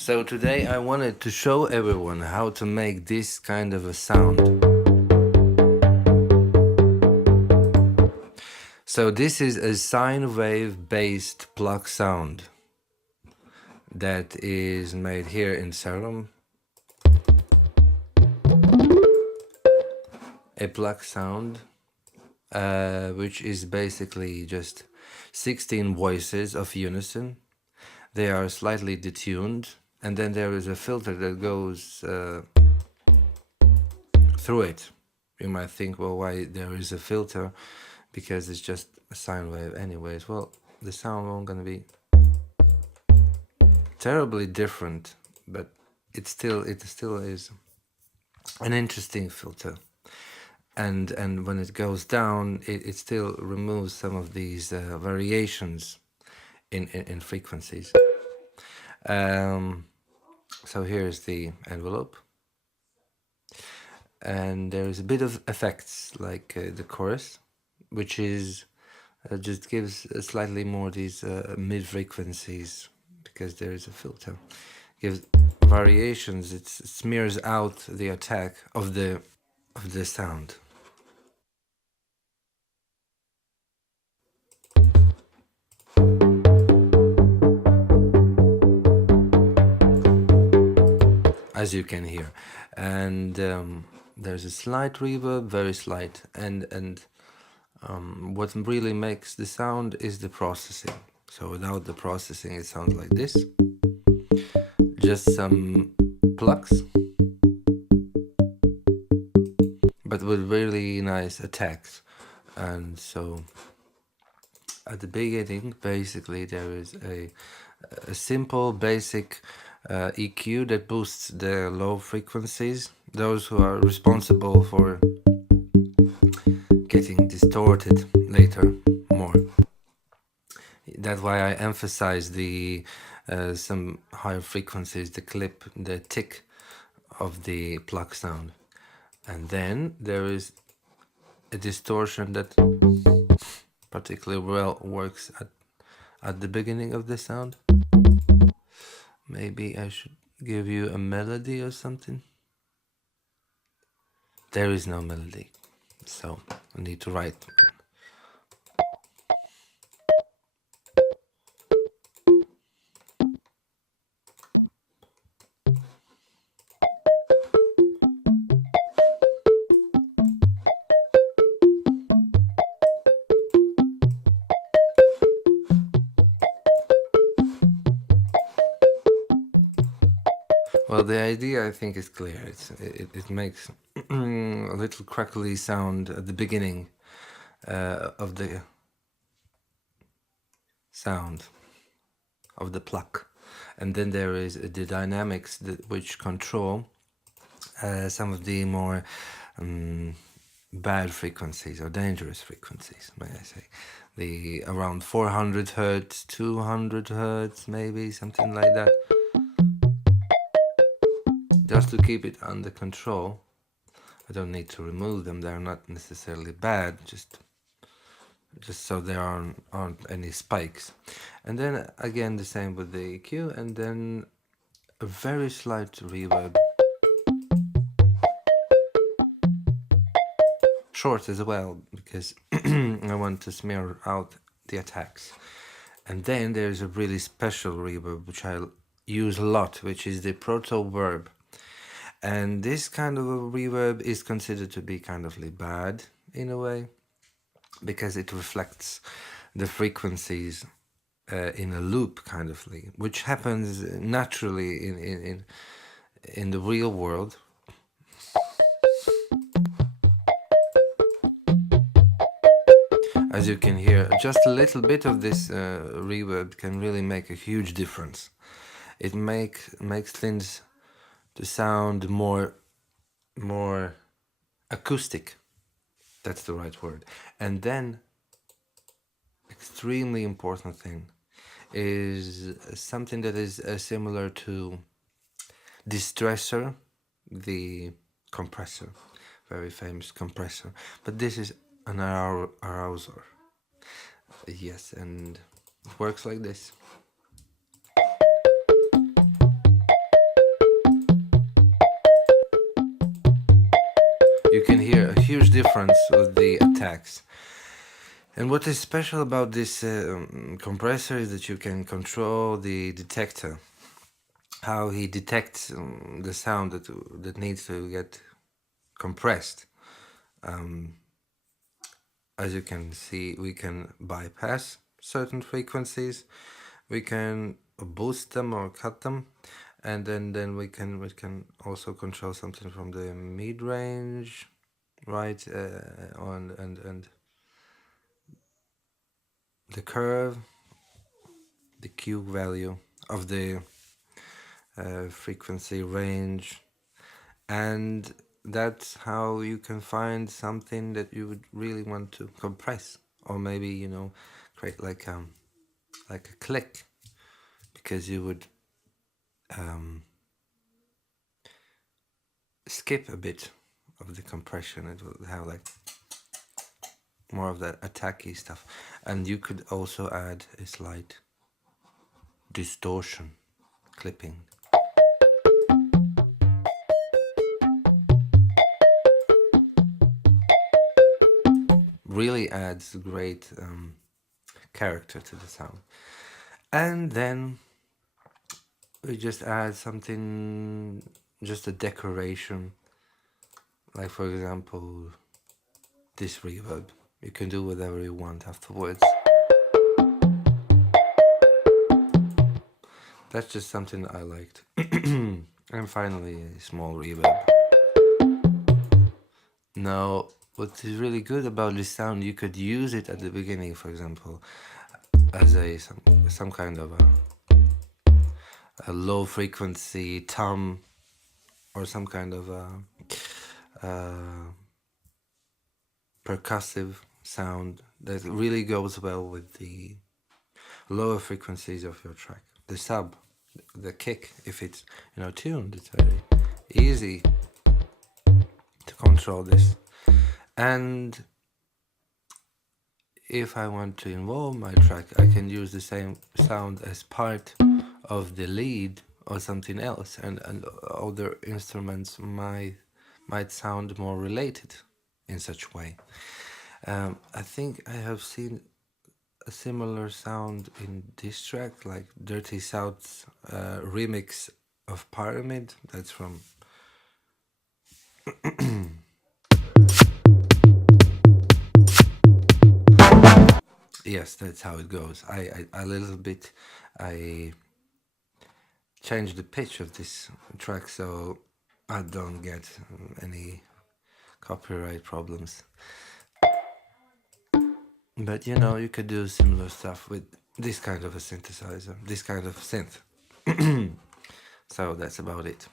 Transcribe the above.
So today I wanted to show everyone how to make this kind of a sound. So this is a sine wave based Pluck sound that is made here in Serum. A Pluck sound which is basically just 16 voices of unison. They are slightly detuned, and then there is a filter that goes through it. You might think, well, why there is a filter? Because it's just a sine wave anyways. Well, the sound won't gonna be terribly different, but it still is an interesting filter. And when it goes down, it still removes some of these variations in frequencies. So here's the envelope, and there is a bit of effects like the chorus, which is just gives slightly more these mid frequencies because there is a filter. Gives variations. It smears out the attack of the sound. As you can hear, and there's a slight reverb, very slight, and what really makes the sound is the processing. So without the processing, it sounds like this. Just some plucks, but with really nice attacks. And so at the beginning, basically, there is a simple basic EQ that boosts the low frequencies, those who are responsible for getting distorted later more. That's why I emphasize the some higher frequencies, the clip, the tick of the Pluck sound. And then there is a distortion that particularly well works at the beginning of the sound. Maybe I should give you a melody or something. There is no melody, so I need to write. Well, the idea I think is clear. It makes a little crackly sound at the beginning of the sound of the pluck, and then there is the dynamics which control some of the more bad frequencies or dangerous frequencies, may I say, the around 400 hertz, 200 hertz, maybe something like that. Just to keep it under control. I don't need to remove them, they're not necessarily bad, just so there aren't any spikes. And then again the same with the EQ, and then a very slight reverb. Short as well, because I want to smear out the attacks. And then there's a really special reverb which I use a lot, which is the proto-verb. And this kind of a reverb is considered to be kind of bad in a way, because it reflects the frequencies in a loop kind of, which happens naturally in the real world. As you can hear, just a little bit of this reverb can really make a huge difference. It makes things to sound more acoustic. That's the right word. And then, extremely important thing is something that is similar to Distortion, the compressor, very famous compressor. But this is an arouser. Yes, and it works like this. you can hear a huge difference with the attacks. And what is special about this compressor is that you can control the detector, how he detects the sound that needs to get compressed. As you can see, we can bypass certain frequencies, we can boost them or cut them, and then we can also control something from the mid range, right? And the curve, the Q value of the frequency range, and that's how you can find something that you would really want to compress, or maybe, you know, create like a click, because you would skip a bit of the compression. It will have like more of that attacky stuff, and you could also add a slight distortion clipping. Really adds great character to the sound. And then we just add something, just a decoration, like for example this reverb. You can do whatever you want afterwards. That's just something that I liked. And finally, a small reverb. Now, what is really good about this sound, you could use it at the beginning, for example, as some kind of a low frequency tom, or some kind of percussive sound that really goes well with the lower frequencies of your track. The sub, the kick, if it's, you know, tuned, it's very easy to control this. And if I want to involve my track, I can use the same sound as part of the lead or something else, and other instruments might sound more related in such way. I think I have seen a similar sound in this track, like Dirty South's remix of Pyramid. That's from yes, that's how it goes. I a little bit I changed the pitch of this track so I don't get any copyright problems. But you know, you could do similar stuff with this kind of a synthesizer, this kind of synth. So that's about it.